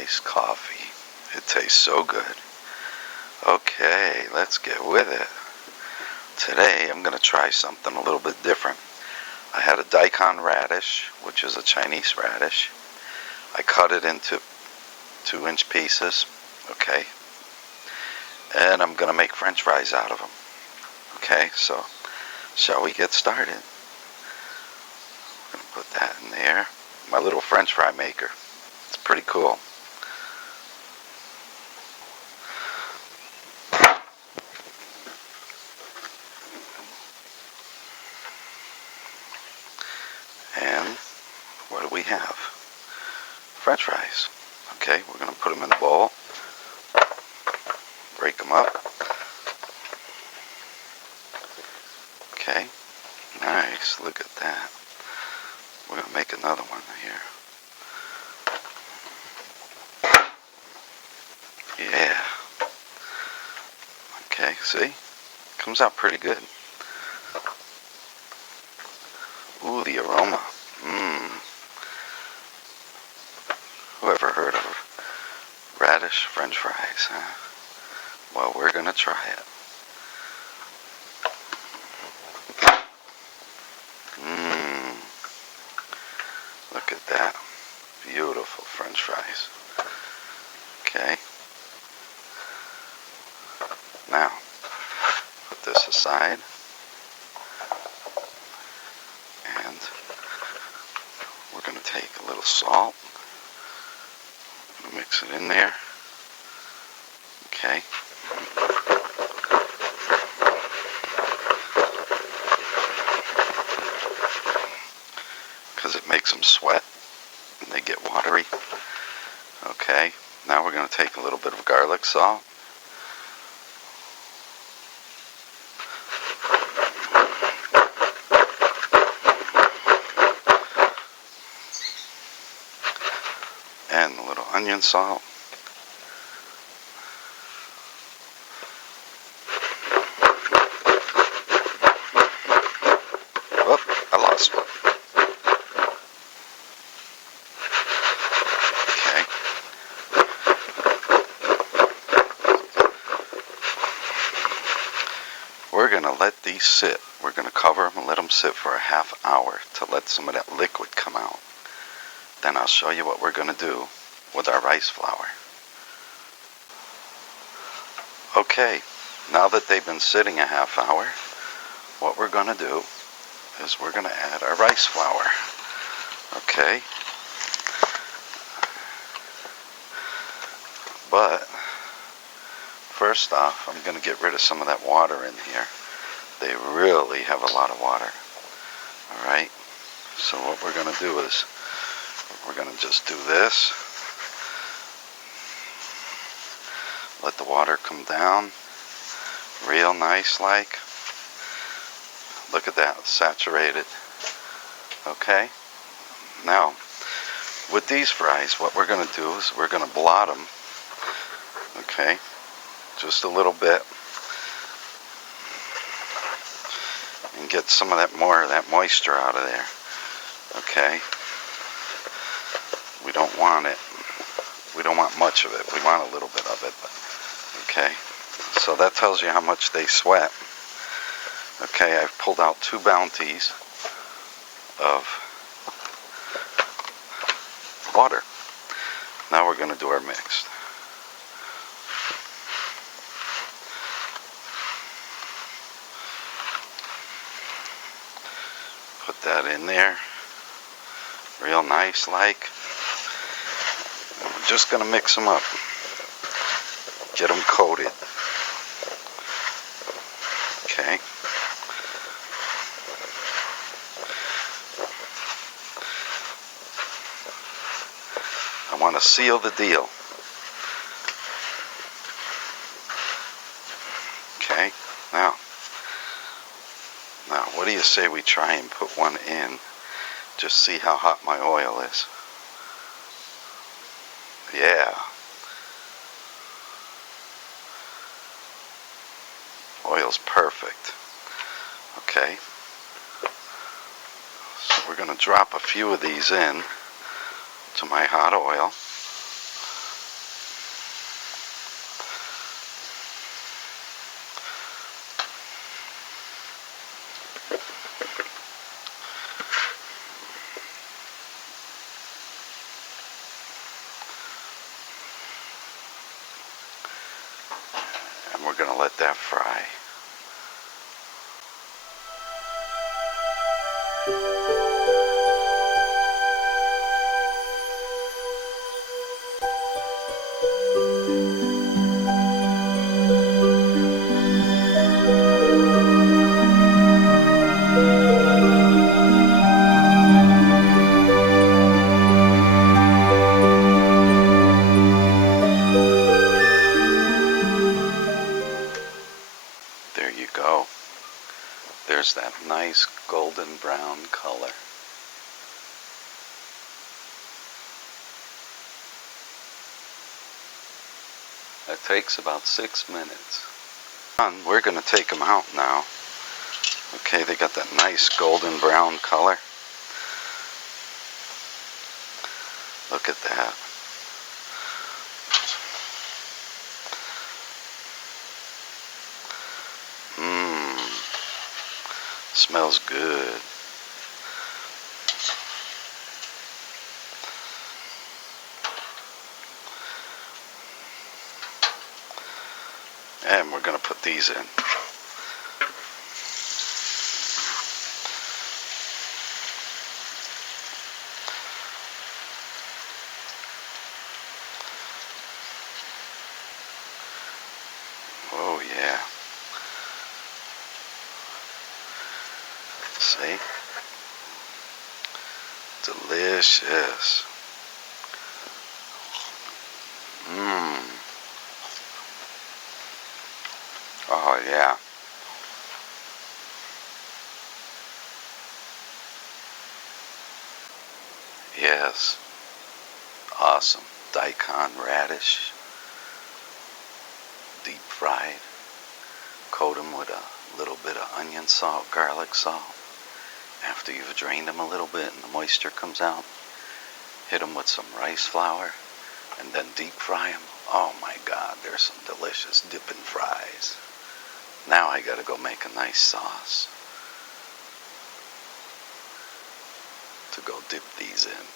iced coffee. It tastes so good. Okay, let's get with it. Today I'm going to try something a little bit different. I had a Daikon radish, which is a Chinese radish. I cut it into 2-inch pieces, okay? And I'm going to make French fries out of them. Okay, so shall we get started? I'm going to put that in there. My little French fry maker. It's pretty cool. And what do we have? French fries. Okay, we're going to put them in a bowl. Break them up. Okay, nice. Look at that. We're going to make another one here. Yeah. Okay, see? Comes out pretty good. Ooh, the aroma. Whoever heard of radish French fries, huh? Well, we're gonna try it. Look at that. Beautiful French fries. Okay. Now, put this aside. And we're gonna take a little salt. Mix it in there. Okay. Because it makes them sweat and they get watery. Okay. Now we're going to take a little bit of garlic salt. And a little onion salt. Whoop, I lost one. Okay. We're going to let these sit. We're going to cover them and let them sit for a half hour to let some of that liquid come out. Then I'll show you what we're going to do with our rice flour. Okay, now that they've been sitting a half hour, what we're going to do is we're going to add our rice flour. Okay. But first off, I'm going to get rid of some of that water in here. They really have a lot of water. Alright, so what we're going to do is we're going to just do this. Let the water come down real nice like. Look at that, saturated. Okay, now with these fries what we're going to do is we're going to blot them. Okay, just a little bit, and get some of that moisture out of there. Okay, we don't want it. We don't want much of it. We want a little bit of it. But, okay, so that tells you how much they sweat. Okay, I've pulled out 2 bounties of water. Now we're going to do our mix. Put that in there, real nice like. And we're just going to mix them up. Get them coated. Okay. I want to seal the deal. Okay. Now what do you say we try and put one in? Just see how hot my oil is. Yeah. Oil's perfect. Okay. So we're going to drop a few of these in to my hot oil. going to let that fry. There you go. There's that nice golden brown color. That takes about 6 minutes. We're going to take them out now. Okay, they got that nice golden brown color. Look at that. Smells good. And we're going to put these in. Oh yeah. See? Delicious. Oh yeah. Yes. Awesome. Daikon radish. Deep fried. Coat them with a little bit of onion salt, garlic salt. After you've drained them a little bit and the moisture comes out, hit them with some rice flour and then deep fry them. Oh my God, there's some delicious dipping fries. Now I gotta go make a nice sauce to go dip these in.